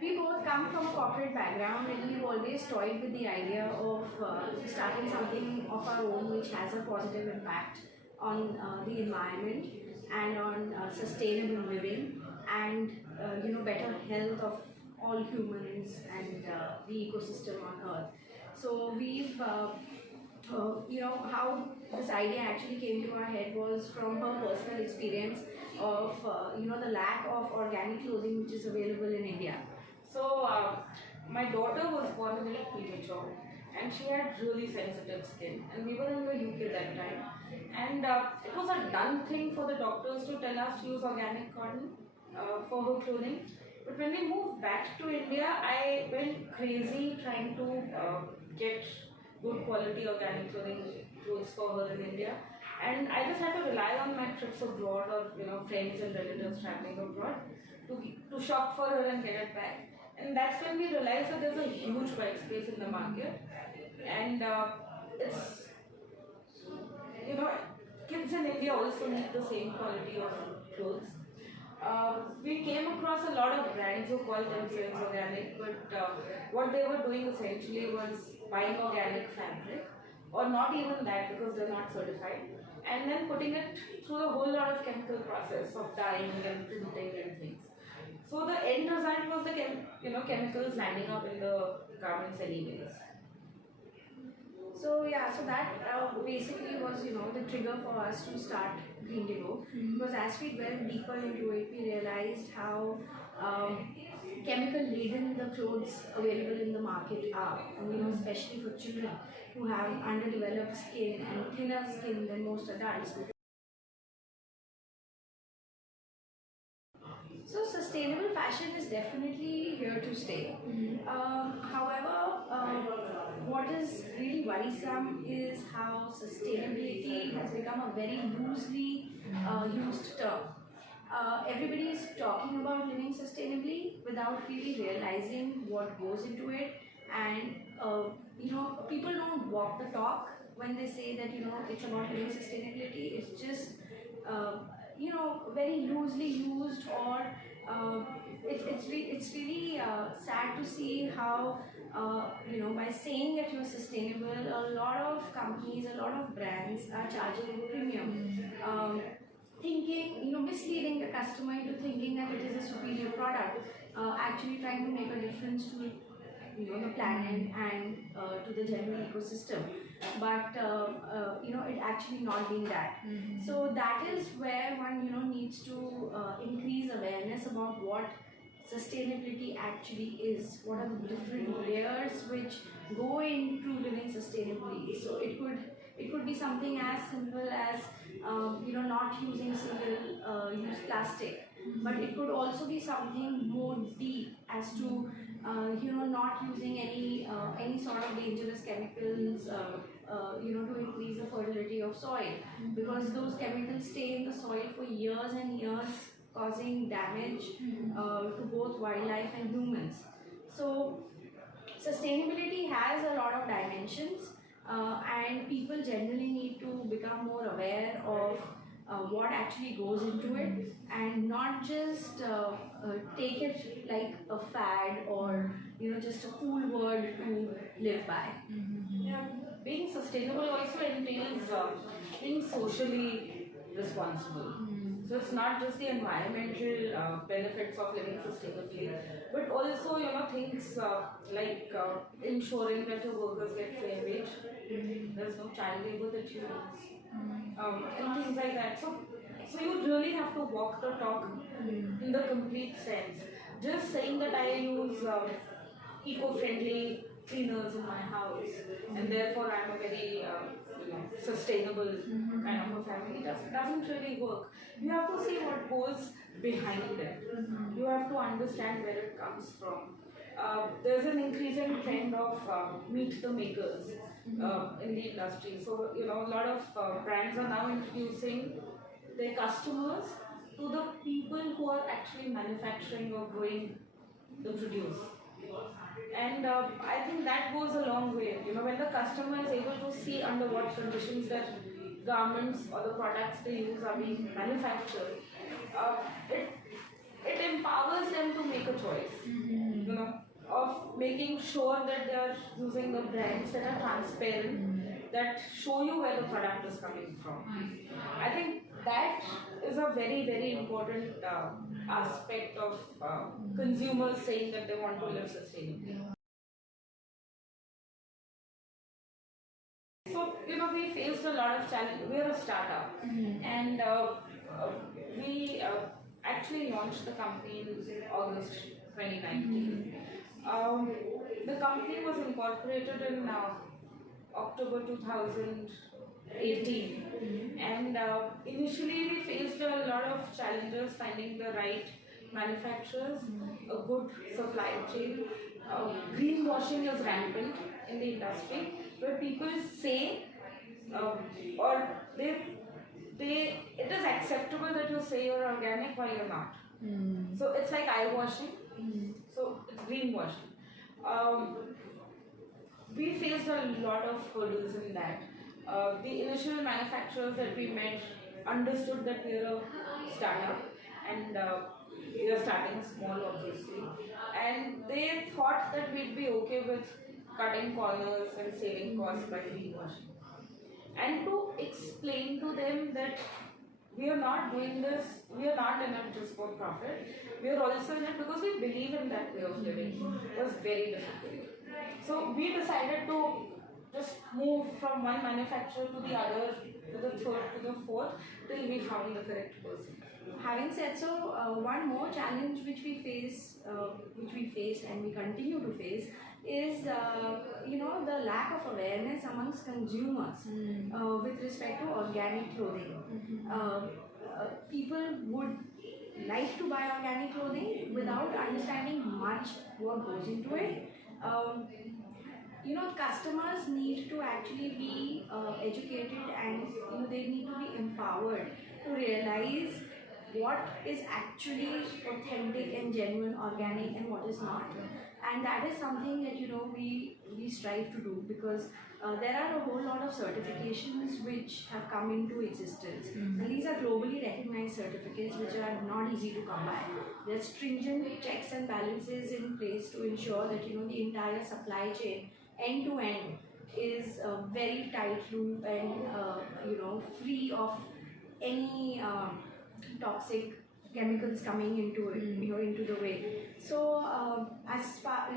we both come from a corporate background, and we've always toyed with the idea of starting something of our own which has a positive impact on the environment and on sustainable living and better health of all humans and the ecosystem on Earth. So we've how this idea actually came to our head was from her personal experience of the lack of organic clothing which is available in India. So my daughter was born a little premature, and she had really sensitive skin, and we were in the UK that time, and it was a done thing for the doctors to tell us to use organic cotton for her clothing. But when we moved back to India, I went crazy trying to get good quality organic clothes for her in India, and I just had to rely on my trips abroad or friends and relatives traveling abroad to shop for her and get it back. And that's when we realized that there's a huge white space in the market, and it's kids in India also need the same quality of clothes. We came across a lot of brands who call themselves organic, but what they were doing essentially was buying organic fabric, or not even that because they're not certified, and then putting it through a whole lot of chemical process of dyeing and printing and things. So the end result was the chemicals landing up in the garments anyways. So yeah, so that basically was the trigger for us to start Greendigo, because as we went deeper into it, we realized how chemical laden the clothes available in the market are, and especially for children who have underdeveloped skin and thinner skin than most adults. So sustainable fashion is definitely here to stay. However, what is really worrisome is how sustainability has become a very loosely used term. Everybody is talking about living sustainably without really realizing what goes into it, and people don't walk the talk when they say that it's about living sustainability. It's just very loosely used, or it's really sad to see how by saying that you're sustainable, a lot of companies, a lot of brands are charging a premium, thinking, misleading the customer into thinking that it is a superior product, actually trying to make a difference to the planet and to the general ecosystem, but it actually not being that. So that is where one needs to increase awareness about what sustainability actually is, what are the different layers which go into living sustainably. So it could be something as simple as not using single use plastic, but it could also be something more deep as to not using any sort of dangerous chemicals to increase the fertility of soil, because those chemicals stay in the soil for years and years, causing damage to both wildlife and humans. So sustainability has a lot of dimensions, and people generally need to become more aware of what actually goes into it, and not just take it like a fad or just a cool word to live by. Yeah, being sustainable also entails being socially responsible. So it's not just the environmental benefits of living sustainably, but also things like ensuring that your workers get fair wage. There's no child labor that you use, and things like that. So you really have to walk the talk in the complete sense. Just saying that I use eco-friendly cleaners in my house, and therefore I'm a very sustainable kind of a family doesn't really work. You have to see what goes behind it. You have to understand where it comes from. There's an increasing trend of meet the makers in the industry. So a lot of brands are now introducing their customers to the people who are actually manufacturing or growing the produce. And I think that goes a long way. When the customer is able to see under what conditions that garments or the products they use are being manufactured, it empowers them to make a choice. of making sure that they are using the brands that are transparent, that show you where the product is coming from. I think that is a very, very important aspect of consumers saying that they want to live sustainably. So, we faced a lot of challenges. We are a startup, and we actually launched the company in August 2019. The company was incorporated in October 2018, and initially we faced a lot of challenges finding the right manufacturers, a good supply chain. Greenwashing is rampant in the industry, where people say or it is acceptable that you say you're organic while you're not. So it's like eye washing. So it's greenwashing. We faced a lot of hurdles in that. The initial manufacturers that we met understood that we are a startup, and we are starting small, obviously, and they thought that we'd be okay with cutting corners and saving costs by greenwashing. And to explain to them that we are not doing this, we are not in it just for profit, we are also in it because we believe in that way of living. It was very difficult. So we decided to just move from one manufacturer to the other, to the third, to the fourth, till we found the correct person. Having said so, one more challenge which we face and we continue to face is the lack of awareness amongst consumers with respect to organic clothing. People would like to buy organic clothing without understanding much what goes into it. Customers need to actually be educated, and they need to be empowered to realize what is actually authentic and genuine organic and what is not. And that is something that we strive to do, because there are a whole lot of certifications which have come into existence, and these are globally recognized certificates which are not easy to come by. There are stringent checks and balances in place to ensure that the entire supply chain end to end is very tight loop and free of any toxic chemicals coming into it, into the way. So as far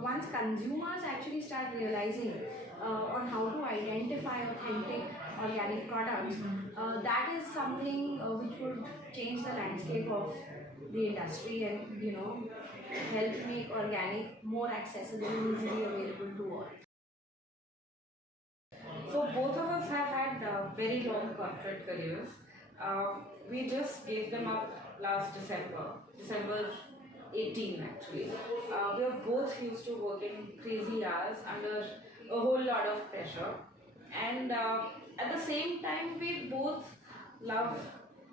once consumers actually start realizing on how to identify authentic organic products, that is something which would change the landscape of the industry and help make organic more accessible and easily available to all. So both of us have had very long corporate careers. We just gave them up last December 18 actually. We are both used to working crazy hours under a whole lot of pressure, and at the same time we both love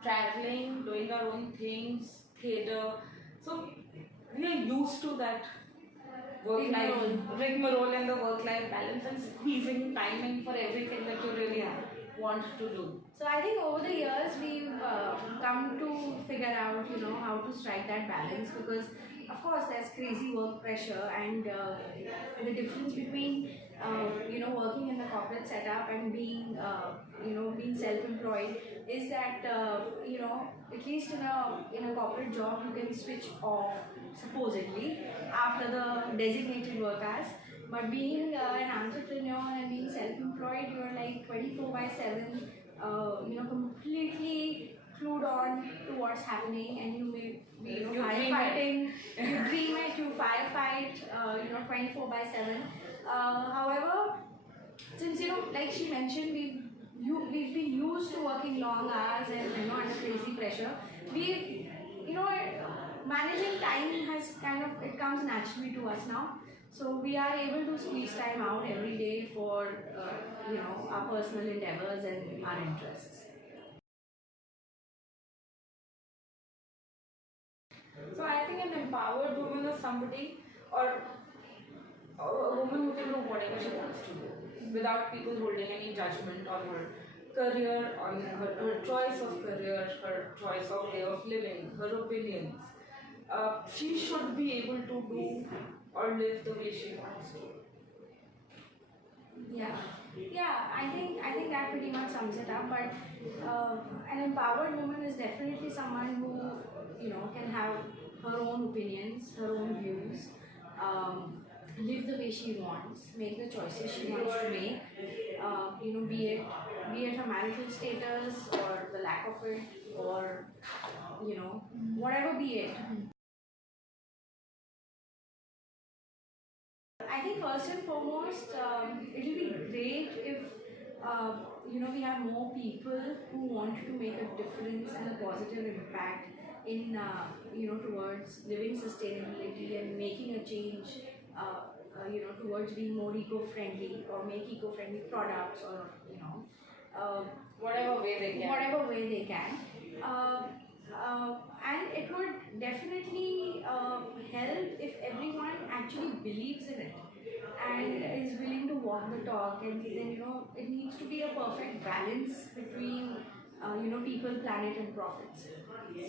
traveling, doing our own things, theatre. So we are used to that work-life rigmarole and the work-life balance and squeezing time in for everything that you really want to do. So I think over the years we've come to figure out how to strike that balance, because of course there's crazy work pressure, and the difference between working in the corporate setup and being being self-employed is that at least in a corporate job you can switch off supposedly after the designated work hours, but being an entrepreneur and being self-employed, you're like 24/7 completely clued on to what's happening, and you may be firefighting, you dream it, you firefight 24/7. However, since like she mentioned, we've been used to working long hours and under crazy pressure. We managing time has it comes naturally to us now. So we are able to squeeze time out every day for our personal endeavors and our interests. So I think an empowered woman is somebody, or a woman who can do whatever she wants to do without people holding any judgment on her career, on her choice of career, her choice of way of living, her opinions. she should be able to do or live the way she wants to. Yeah, I think that pretty much sums it up. But an empowered woman is definitely someone who can have her own opinions, her own views, live the way she wants, make the choices she wants to make. Be it her marital status or the lack of it, or whatever be it. I think first and foremost, it will be great if we have more people who want to make a difference and a positive impact in towards living sustainability and making a change. Towards being more eco-friendly, or make eco-friendly products, or uh, Whatever way they can. whatever way they can. Uh, and it would definitely help if everyone actually believes in it and is willing to walk the talk. And then it needs to be a perfect balance between people, planet, and profits.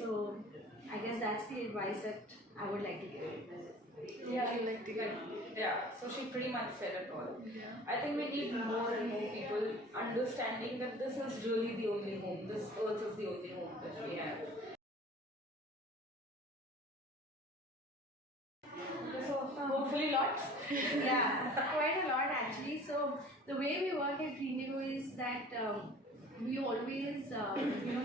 So I guess that's the advice that I would like to give. Yeah, I like to get. Yeah, so she pretty much said it all. Yeah. I think we need more and more people understanding that this is really the only home. This earth is the only home that we have. So hopefully lots. Yeah, quite a lot actually. So the way we work at Greendigo is that we always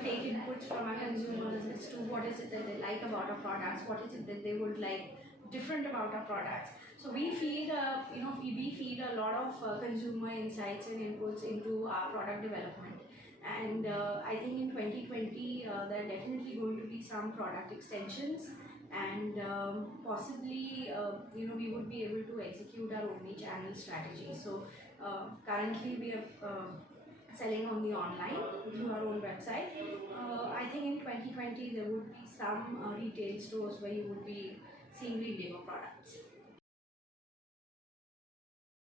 take inputs from our consumers as to what is it that they like about our products, what is it that they would like different about our products. So we feed we feed a lot of consumer insights and inputs into our product development. And I think in 2020 there are definitely going to be some product extensions, and possibly we would be able to execute our omni-channel strategy. So currently we are selling on the online through our own website. I think in 2020 there would be some retail stores where you would be seeing Greendigo products.